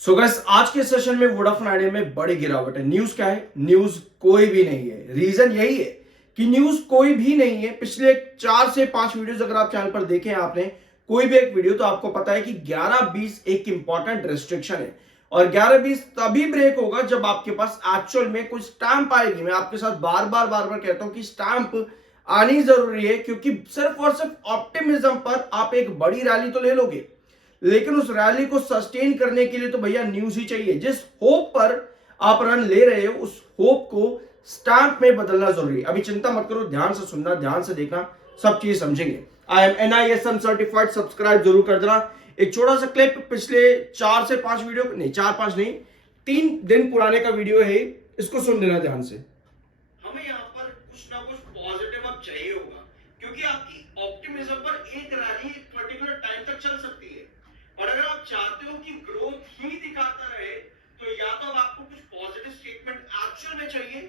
So guys आज के session में वोडाफोन आइडिया में बड़ी गिरावट है। न्यूज क्या है? न्यूज कोई भी नहीं है। रीजन यही है कि न्यूज कोई भी नहीं है। पिछले 4 से 5 वीडियोस अगर आप चैनल पर देखें आपने कोई भी एक वीडियो, तो आपको पता है कि 11-20 एक इंपॉर्टेंट रेस्ट्रिक्शन है और 11-20 तभी ब्रेक होगा जब आपके पास एक्चुअल में कोई स्टैंप आएगी। मैं आपके साथ बार बार कहता हूं कि स्टैंप आनी जरूरी है, क्योंकि सिर्फ और सिर्फ ऑप्टिमिज्म पर आप एक बड़ी रैली तो ले लोगे, लेकिन उस रैली को सस्टेन करने के लिए तो भैया न्यूज ही चाहिए। जिस होप पर आप रन ले रहे हो उस होप को स्टैंप में बदलना जरूरी है। अभी चिंता मत करो, ध्यान से सुनना, ध्यान से देखना, सब चीज समझेंगे। I am NISM certified, subscribe जरूर कर देना। एक छोटा सा क्लिप पिछले 4 से 5 वीडियो नहीं, 4-5 नहीं, 3 दिन पुराने का वीडियो है, इसको सुन लेना ध्यान से। हमें यहाँ पर कुछ ना कुछ पॉजिटिव अब चाहिए होगा, क्योंकि आपकी ऑप्टिमिज्म पर एक रैली एक पर्टिकुलर टाइम तक चल सकती है, और अगर आप चाहते हो कि ग्रोथ ही दिखाता रहे तो या तो अब आपको कुछ पॉजिटिव स्टेटमेंट एक्चुअल में चाहिए,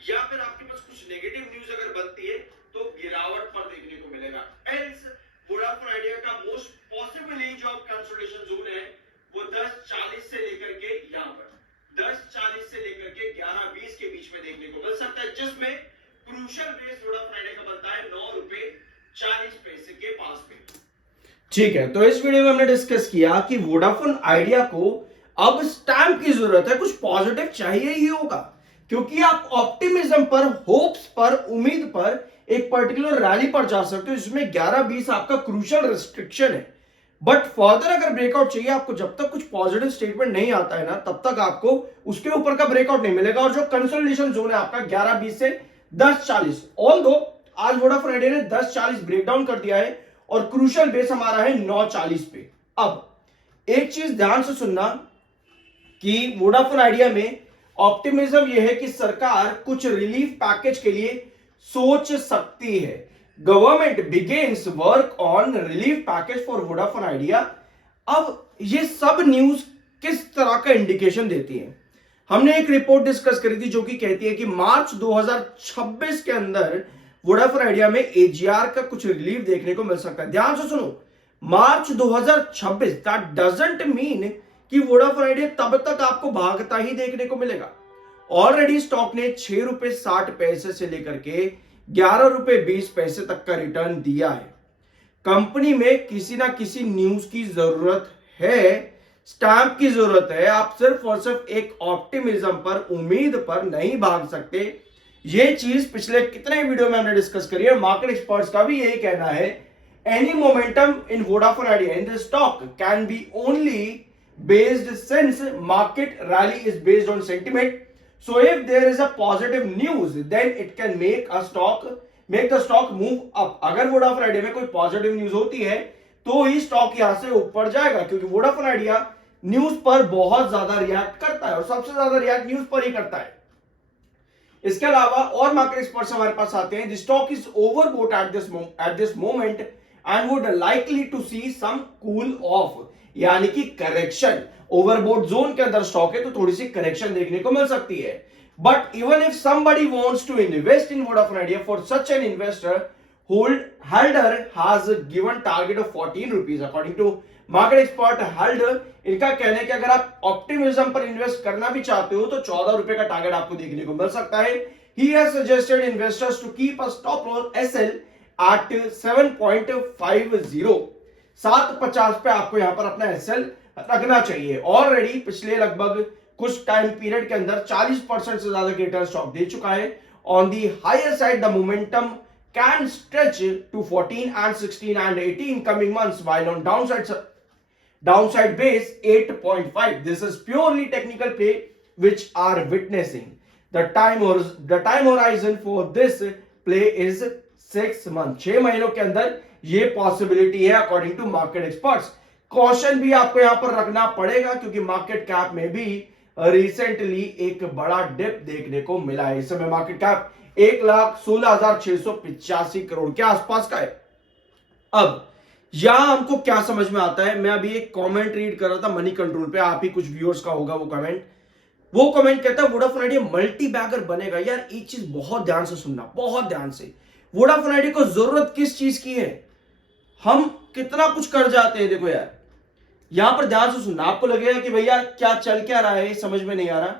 या फिर आपके पास कुछ नेगेटिव न्यूज अगर बनती है तो गिरावट पर देखने को मिलेगा। एल्स वोडाफोन आइडिया का मोस्ट पॉसिबली जो कंसोलिडेशन जोन है वो 10:40 से लेकर के यहाँ पर 10:40 से लेकर के 11:20 के बीच में देखने को मिल सकता है, जिसमें क्रूशियल बेस वोडाफोन आइडिया का बनता है ₹9.40 के पास में। ठीक है, तो इस वीडियो में हमने डिस्कस किया कि वोडाफोन आइडिया को अब स्टैम्प की जरूरत है, कुछ पॉजिटिव चाहिए ही होगा, क्योंकि आप ऑप्टिमिज्म पर, होप्स पर, उम्मीद पर एक पर्टिकुलर रैली पर जा सकते हो जिसमें 11-20 आपका क्रूशियल रिस्ट्रिक्शन है। बट फर्दर अगर ब्रेकआउट चाहिए आपको, जब तक कुछ पॉजिटिव स्टेटमेंट नहीं आता है ना, तब तक आपको उसके ऊपर का ब्रेकआउट नहीं मिलेगा। और जो कंसोलिडेशन जोन है आपका 11-20 से 10:40, ऑल दो आज वोडाफोन आइडिया ने 10:40 ब्रेकडाउन कर दिया है और क्रूशियल बेस हमारा है 9:40 पे। अब एक चीज ध्यान से सुनना कि वोडाफोन आइडिया में ऑप्टिमिज्म यह है कि सरकार कुछ रिलीफ पैकेज के लिए सोच सकती है। Government begins work on relief package for Vodafone idea. अब ये सब न्यूज किस तरह का इंडिकेशन देती है? हमने एक रिपोर्ट डिस्कस करी थी जो कि कहती है कि मार्च 2026 के अंदर वोडाफोन आइडिया में AGR का कुछ रिलीफ देखने को मिल सकता है। ध्यान से सुनो, मार्च 2026, दैट डजंट मीन कि वोडाफोन आइडिया तब तक आपको भागता ही देखने को मिलेगा। ऑलरेडी स्टॉक ने ₹6.60 से लेकर के ₹11.20 तक का रिटर्न दिया है। कंपनी में किसी ना किसी न्यूज की जरूरत है, स्टैंप की जरूरत है। आप सिर्फ और सिर्फ एक ऑप्टिमिज्म पर, उम्मीद पर नहीं भाग सकते। ये चीज पिछले कितने वीडियो में हमने डिस्कस करी है। मार्केट एक्सपर्ट्स का भी यही कहना है, any momentum in Vodafone idea in the stock can be only based since market rally is based on sentiment. So if there is a positive news then it can make the stock move up. अगर Vodafone idea में कोई positive news होती है तो ही stock यहां से ऊपर जाएगा, क्योंकि वोडाफोन आइडिया न्यूज पर बहुत ज्यादा रिएक्ट करता है और सबसे ज्यादा रिएक्ट न्यूज पर ही करता है। इसके अलावा और मार्केट एक्सपर्ट्स हमारे पास आते हैं। The stock is overbought at this moment and would likely to see some cool off, यानी कि करेक्शन। ओवरबोट जोन के अंदर स्टॉक है तो थोड़ी सी करेक्शन देखने को मिल सकती है। But even if somebody wants to invest in Vodafone Idea, for such an investor holder has given target of ₹14 according to market expert holder. इनका कहना है कि अगर आप ऑप्टिमिज्म पर इन्वेस्ट करना भी चाहते हो तो ₹14 का टारगेट आपको देखने को मिल सकता है। He has suggested investors to keep a stop loss SL at 7.50। 7.50 पे आपको यहां पर अपना SL रखना चाहिए। ऑलरेडी पिछले लगभग कुछ टाइम पीरियड के अंदर 40% से ज्यादा रिटर्न स्टॉक दे चुका है। On the higher side the momentum can stretch to 14 and 16 and 18 coming months, while on downside base 8.5. This is purely technical play which are witnessing. The time horizon for this play is 6 months. 6 महीनों के अंदर ये possibility है according to market experts. Caution भी आपको यहां पर रखना पड़ेगा, क्योंकि मार्केट कैप में भी रिसेंटली एक बड़ा डिप देखने को मिला है। इस समय मार्केट कैप 1,16,685 करोड़ के आसपास का है। अब यहां हमको क्या समझ में आता है, मैं अभी एक कमेंट रीड कर रहा था मनी कंट्रोल पे, आप ही कुछ व्यूअर्स का होगा वो कमेंट कहता है वोडाफोन आइडिया मल्टी बैगर बनेगा। यार एक चीज बहुत ध्यान से सुनना, बहुत ध्यान से। वोडाफोन आइडिया को जरूरत किस चीज की है? हम कितना कुछ कर जाते हैं, देखो यार, यहां पर ध्यान से सुनना, आपको लगेगा कि भैया क्या चल क्या रहा है, समझ में नहीं आ रहा।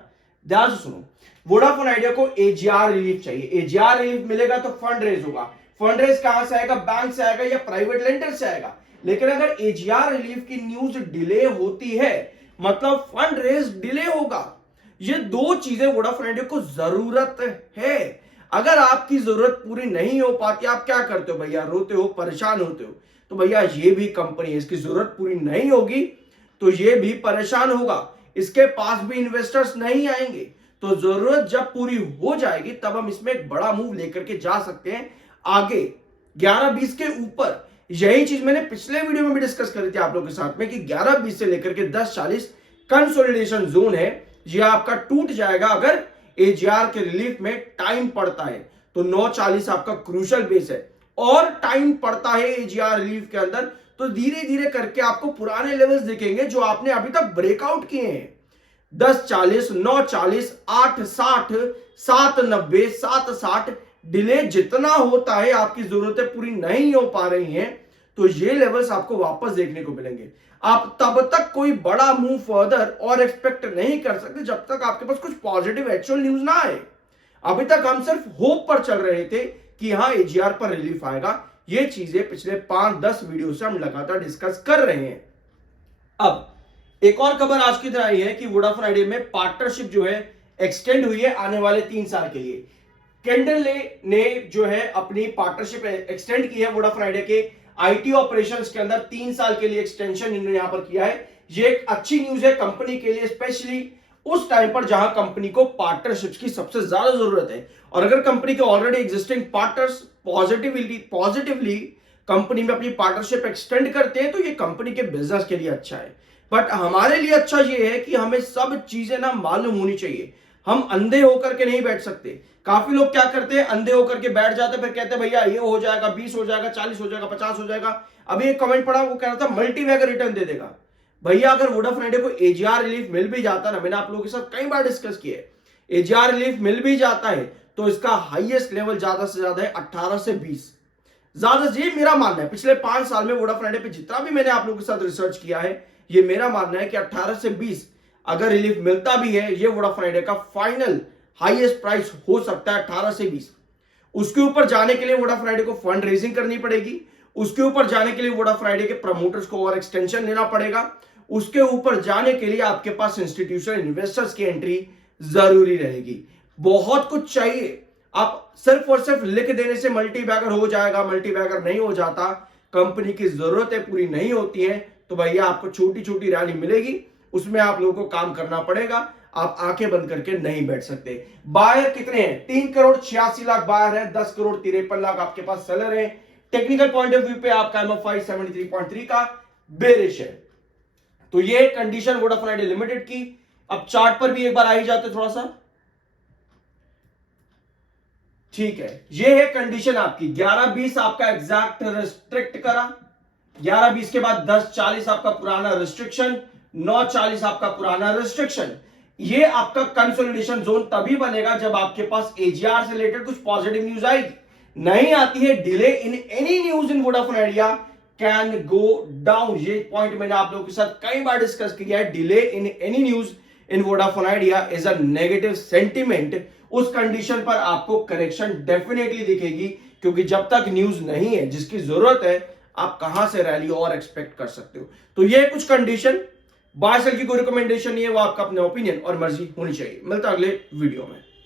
ध्यान से सुनो, वोडाफोन आइडिया को एजीआर रिलीफ चाहिए। एजीआर रिलीफ मिलेगा तो फंड रेज होगा। फंड रेज कहां से आएगा? बैंक से आएगा या प्राइवेट लेंडर से आएगा। लेकिन अगर एजीआर रिलीफ की न्यूज डिले होती है, मतलब फंड रेज डिले होगा। ये दो चीजें वोडाफोन आइडिया को जरूरत है। अगर आपकी जरूरत पूरी नहीं हो पाती, आप क्या करते हो भैया? रोते हो, परेशान होते हो। तो भैया ये भी कंपनी है, इसकी जरूरत पूरी नहीं होगी तो ये भी परेशान होगा, इसके पास भी इन्वेस्टर्स नहीं आएंगे। तो जरूरत जब पूरी हो जाएगी तब हम इसमें एक बड़ा मूव लेकर के जा सकते हैं आगे 11-20 के ऊपर। यही चीज मैंने पिछले वीडियो में भी डिस्कस करी थी आप लोगों के साथ में कि 11-20 से लेकर के 10-40 कंसोलिडेशन जोन है, ये आपका टूट जाएगा अगर एजीआर के रिलीफ में टाइम पड़ता है। तो 940 आपका क्रूशल बेस है और टाइम पड़ता है एजीआर रिलीफ के अंदर, तो धीरे धीरे करके आपको पुराने लेवल्स दिखेंगे जो आपने अभी तक ब्रेकआउट किए हैं। 1040, 940, 860, 790, 760 डिले जितना होता है, आपकी जरूरतें पूरी नहीं हो पा रही हैं, तो ये लेवल्स आपको वापस देखने को मिलेंगे। आप तब तक कोई बड़ा मूव फर्दर और एक्सपेक्ट नहीं कर सकते जब तक आपके पास कुछ पॉजिटिव एक्चुअल न्यूज ना आए। अभी तक हम सिर्फ होप पर चल रहे थे कि हाँ एजीआर पर रिलीफ आएगा। ये चीजें पिछले 5-10 वीडियो से हम लगातार डिस्कस कर रहे हैं। अब एक और खबर आज की तरह आई है कि वोडाफोन आइडिया में पार्टनरशिप जो है एक्सटेंड हुई है आने वाले 3 साल के लिए। कैंडल ने जो है अपनी पार्टनरशिप एक्सटेंड की है वोडाफोन आइडिया के आईटी ऑपरेशंस के अंदर 3 साल के लिए एक्सटेंशन इन्होंने यहां पर किया है। ये एक अच्छी न्यूज है कंपनी के लिए, स्पेशली उस टाइम पर जहां कंपनी को पार्टनरशिप्स की सबसे ज्यादा जरूरत है। और अगर कंपनी के already existing partners positively company में अपनी पार्टनरशिप एक्सटेंड करते हैं तो ये कंपनी के बिजनेस के लिए अच्छा है। बट हमारे लिए अच्छा ये है कि हमें सब चीजें ना मालूम होनी चाहिए। हम अंधे होकर के नहीं बैठ सकते। काफी लोग क्या करते हैं, अंधे होकर के बैठ जाते, फिर कहते हैं भैया ये हो जाएगा, 20 हो जाएगा, 40 हो जाएगा, 50 हो जाएगा। अभी एक कमेंट पढ़ा, वो कह रहा था मल्टीबैगर रिटर्न दे देगा। भैया अगर वोडाफोन आइडिया को एजीआर रिलीफ मिल भी जाता ना, मैंने आप लोगों के साथ कई बार डिस्कस किया है, एजीआर रिलीफ मिल भी जाता है तो इसका हाईएस्ट लेवल ज्यादा से ज्यादा है 18 से 20। ज्यादा, ये मेरा मानना है। पिछले 5 साल में वोडाफोन आइडिया पे जितना भी मैंने आप लोगों के साथ रिसर्च किया है, ये मेरा मानना है कि 18 से 20 अगर रिलीफ मिलता भी है, ये वोडाफोन आइडिया का फाइनल हाईएस्ट प्राइस हो सकता है 18 से 20। उसके ऊपर जाने के लिए वोडाफोन आइडिया को फंड रेजिंग करनी पड़ेगी। उसके ऊपर जाने के लिए वोडाफोन आइडिया के प्रमोटर्स को और एक्सटेंशन लेना पड़ेगा। उसके ऊपर जाने के लिए आपके पास इंस्टीट्यूशनल इन्वेस्टर्स की एंट्री जरूरी रहेगी। बहुत कुछ चाहिए। आप सिर्फ और सिर्फ लिख देने से मल्टीबैगर हो जाएगा, मल्टीबैगर नहीं हो जाता। कंपनी की जरूरतें पूरी नहीं होती है तो भैया आपको छोटी छोटी रैली मिलेगी, उसमें आप लोगों को काम करना पड़ेगा। आप आंखें बंद करके नहीं बैठ सकते। बायर कितने हैं? 3 करोड़ 86 लाख बायर है, 10 करोड़ 53 लाख आपके पास सेलर है। टेक्निकल पॉइंट ऑफ व्यू पे आपका MFI 73.3 का बेरिश है। तो ये कंडीशन वोडाफोन आइडिया लिमिटेड की। अब चार्ट पर भी एक बार आ ही जाते थोड़ा सा, ठीक है। ये है कंडीशन आपकी। 11-20 आपका एग्जैक्ट रिस्ट्रिक्ट करा, 11-20 के बाद 10-40 आपका पुराना रिस्ट्रिक्शन, 9-40 आपका पुराना रिस्ट्रिक्शन। ये आपका कंसोलिडेशन जोन तभी बनेगा जब आपके पास एजीआर से रिलेटेड कुछ पॉजिटिव न्यूज आएगी। नहीं आती है, delay in any news in Vodafone idea can go down. ये पॉइंट मैंने आप लोगों के साथ कई बार डिस्कस किया है। Delay in any news in Vodafone idea is a negative sentiment. उस कंडीशन पर आपको करेक्शन डेफिनेटली दिखेगी, क्योंकि जब तक न्यूज नहीं है जिसकी जरूरत है, आप कहां से रैली और एक्सपेक्ट कर सकते हो। तो ये कुछ कंडीशन, बाय सेल की कोई रिकमेंडेशन नहीं है, वो आपका अपना ओपिनियन और मर्जी होनी चाहिए। मिलता है अगले वीडियो में।